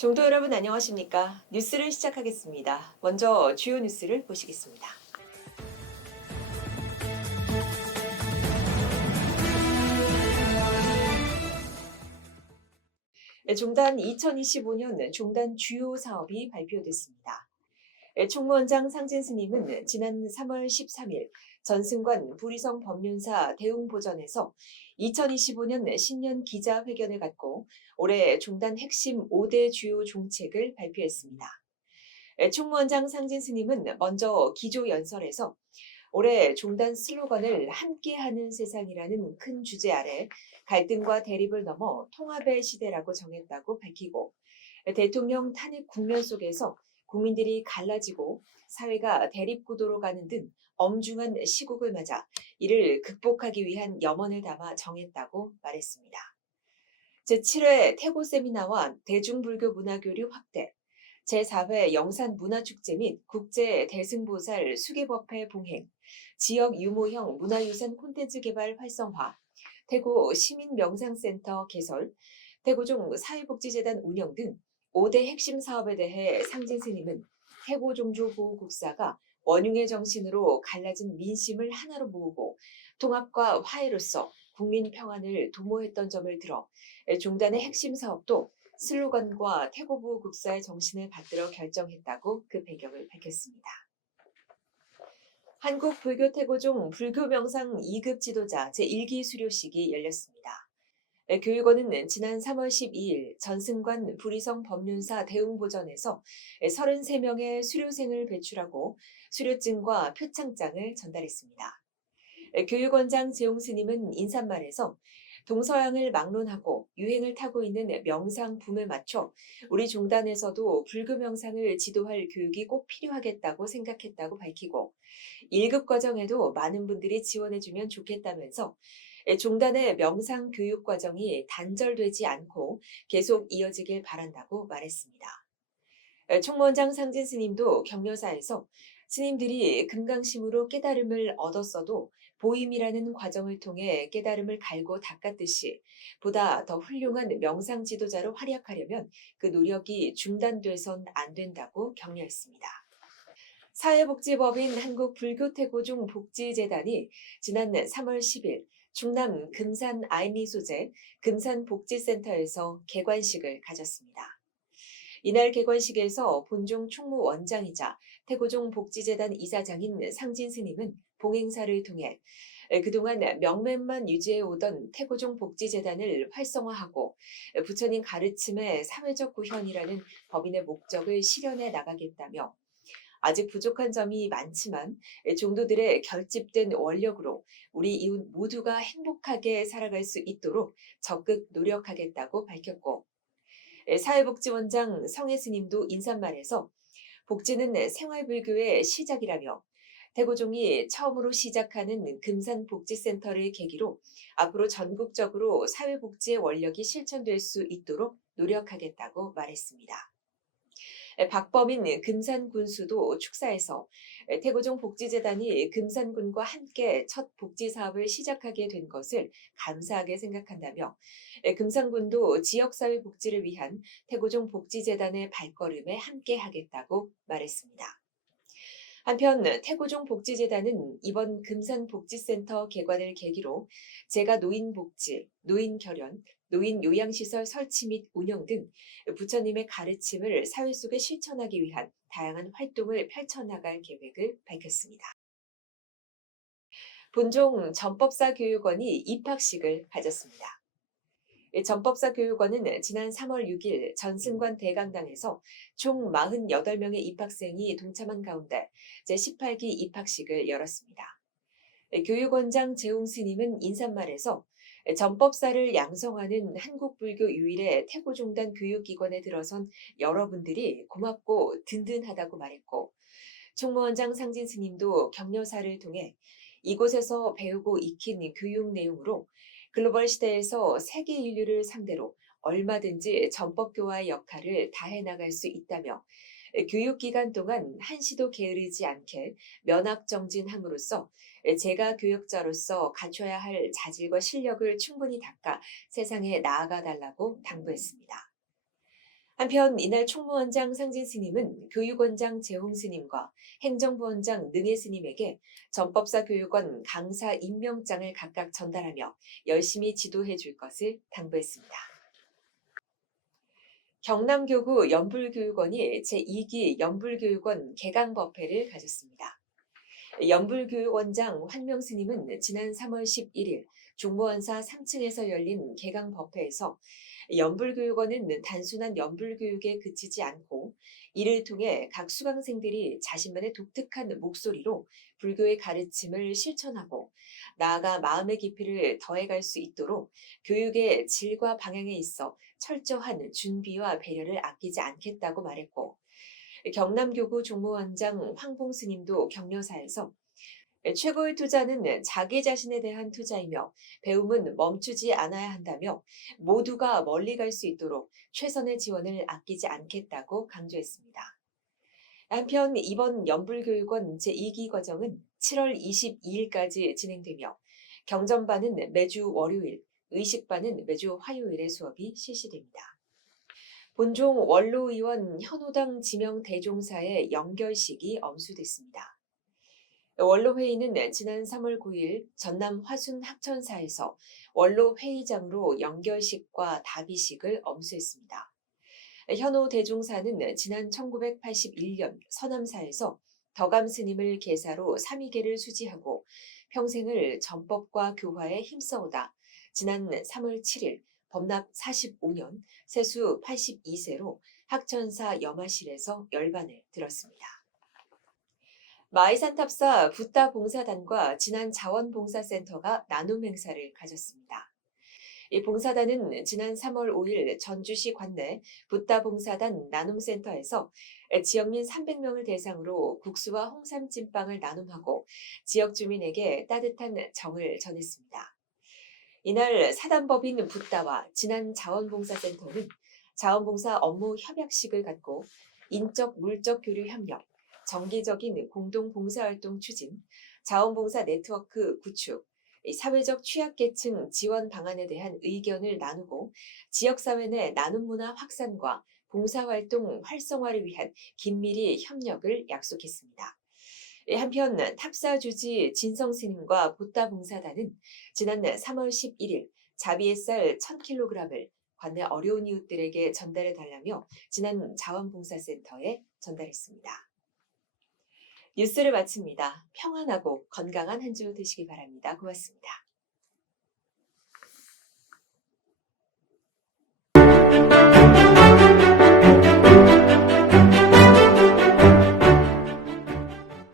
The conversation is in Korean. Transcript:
종도 여러분 안녕하십니까? 뉴스를 시작하겠습니다. 먼저 주요 뉴스를 보시겠습니다. 종단 2025년 종단 주요 사업이 발표됐습니다. 총무원장 상진 스님은 지난 3월 13일 전승관 부리성 법륜사 대웅보전에서 2025년 신년 기자회견을 갖고 올해 종단 핵심 5대 주요 종책을 발표했습니다. 총무원장 상진 스님은 먼저 기조 연설에서 올해 종단 슬로건을 함께하는 세상이라는 큰 주제 아래 갈등과 대립을 넘어 통합의 시대라고 정했다고 밝히고, 대통령 탄핵 국면 속에서 국민들이 갈라지고 사회가 대립 구도로 가는 등 엄중한 시국을 맞아 이를 극복하기 위한 염원을 담아 정했다고 말했습니다. 제7회 태고 세미나와 대중불교 문화교류 확대, 제4회 영산문화축제 및 국제 대승보살 수계법회 봉행, 지역 유모형 문화유산 콘텐츠 개발 활성화, 태고 시민명상센터 개설, 태고종 사회복지재단 운영 등 5대 핵심 사업에 대해 상진 스님은 태고종조보호국사가 원흉의 정신으로 갈라진 민심을 하나로 모으고 통합과 화해로서 국민 평안을 도모했던 점을 들어 종단의 핵심 사업도 슬로건과 태고보호 국사의 정신을 받들어 결정했다고 그 배경을 밝혔습니다. 한국불교태고종 불교명상 2급 지도자 제1기 수료식이 열렸습니다. 교육원은 지난 3월 12일 전승관 부리성 법륜사 대웅보전에서 33명의 수료생을 배출하고 수료증과 표창장을 전달했습니다. 교육원장 재용 스님은 인사말에서 동서양을 막론하고 유행을 타고 있는 명상 붐에 맞춰 우리 종단에서도 불교 명상을 지도할 교육이 꼭 필요하겠다고 생각했다고 밝히고 1급 과정에도 많은 분들이 지원해주면 좋겠다면서 종단의 명상 교육 과정이 단절되지 않고 계속 이어지길 바란다고 말했습니다. 총무원장 상진 스님도 격려사에서 스님들이 금강심으로 깨달음을 얻었어도 보임이라는 과정을 통해 깨달음을 갈고 닦았듯이 보다 더 훌륭한 명상 지도자로 활약하려면 그 노력이 중단돼선 안 된다고 격려했습니다. 사회복지법인 한국불교태고종 복지재단이 지난 3월 10일 충남 금산 아이니 소재 금산복지센터에서 개관식을 가졌습니다. 이날 개관식에서 본종 총무원장이자 태고종 복지재단 이사장인 상진 스님은 봉행사를 통해 그동안 명맥만 유지해 오던 태고종 복지재단을 활성화하고 부처님 가르침의 사회적 구현이라는 법인의 목적을 실현해 나가겠다며 아직 부족한 점이 많지만 종도들의 결집된 원력으로 우리 이웃 모두가 행복하게 살아갈 수 있도록 적극 노력하겠다고 밝혔고, 사회복지원장 성혜 스님도 인사말에서 복지는 생활불교의 시작이라며 태고종이 처음으로 시작하는 금산복지센터를 계기로 앞으로 전국적으로 사회복지의 원력이 실천될 수 있도록 노력하겠다고 말했습니다. 박범인 금산군수도 축사에서 태고종 복지재단이 금산군과 함께 첫 복지사업을 시작하게 된 것을 감사하게 생각한다며 금산군도 지역사회 복지를 위한 태고종 복지재단의 발걸음에 함께하겠다고 말했습니다. 한편 태고종 복지재단은 이번 금산복지센터 개관을 계기로 재가 노인복지, 노인결연, 노인요양시설 설치 및 운영 등 부처님의 가르침을 사회 속에 실천하기 위한 다양한 활동을 펼쳐나갈 계획을 밝혔습니다. 본종 전법사 교육원이 입학식을 가졌습니다. 전법사 교육원은 지난 3월 6일 전승관 대강당에서 총 48명의 입학생이 동참한 가운데 제18기 입학식을 열었습니다. 교육원장 재홍 스님은 인사말에서 전법사를 양성하는 한국불교 유일의 태고종단 교육기관에 들어선 여러분들이 고맙고 든든하다고 말했고, 총무원장 상진 스님도 격려사를 통해 이곳에서 배우고 익힌 교육 내용으로 글로벌 시대에서 세계 인류를 상대로 얼마든지 전법교화의 역할을 다해 나갈 수 있다며 교육기간 동안 한시도 게으르지 않게 면학정진함으로써 제가 교육자로서 갖춰야 할 자질과 실력을 충분히 닦아 세상에 나아가 달라고 당부했습니다. 한편 이날 총무원장 상진 스님은 교육원장 재홍 스님과 행정부원장 능혜 스님에게 전법사 교육원 강사 임명장을 각각 전달하며 열심히 지도해 줄 것을 당부했습니다. 경남교구 연불교육원이 제2기 연불교육원 개강법회를 가졌습니다. 연불교육원장 환명 스님은 지난 3월 11일 종무원사 3층에서 열린 개강법회에서 연불교육원은 단순한 연불교육에 그치지 않고 이를 통해 각 수강생들이 자신만의 독특한 목소리로 불교의 가르침을 실천하고 나아가 마음의 깊이를 더해갈 수 있도록 교육의 질과 방향에 있어 철저한 준비와 배려를 아끼지 않겠다고 말했고, 경남교구 종무원장 황봉 스님도 격려사에서 최고의 투자는 자기 자신에 대한 투자이며 배움은 멈추지 않아야 한다며 모두가 멀리 갈 수 있도록 최선의 지원을 아끼지 않겠다고 강조했습니다. 한편 이번 연불교육원 제2기 과정은 7월 22일까지 진행되며 경전반은 매주 월요일, 의식반은 매주 화요일에 수업이 실시됩니다. 본종 원로의원 현호당 지명 대종사의 연결식이 엄수됐습니다. 원로회의는 지난 3월 9일 전남 화순 학천사에서 원로회의장으로 연결식과 답의식을 엄수했습니다. 현호 대종사는 지난 1981년 서남사에서 덕암 스님을 계사로 삼위계를 수지하고 평생을 전법과 교화에 힘써오다 지난 3월 7일 법납 45년 세수 82세로 학천사 염화실에서 열반을 들었습니다. 마이산탑사 붓다 봉사단과 진안 자원봉사센터가 나눔 행사를 가졌습니다. 이 봉사단은 지난 3월 5일 전주시 관내 붓다 봉사단 나눔센터에서 지역민 300명을 대상으로 국수와 홍삼찐빵을 나눔하고 지역 주민에게 따뜻한 정을 전했습니다. 이날 사단법인 붓다와 진안 자원봉사센터는 자원봉사 업무 협약식을 갖고 인적 물적 교류 협력, 정기적인 공동 봉사활동 추진, 자원봉사 네트워크 구축, 사회적 취약계층 지원 방안에 대한 의견을 나누고 지역사회 내 나눔 문화 확산과 봉사활동 활성화를 위한 긴밀히 협력을 약속했습니다. 한편 탑사주지 진성스님과 붓다봉사단은 지난 3월 11일 자비의 쌀 1000kg을 관내 어려운 이웃들에게 전달해달라며 진안 자원봉사센터에 전달했습니다. 뉴스를 마칩니다. 평안하고 건강한 한 주 되시기 바랍니다. 고맙습니다.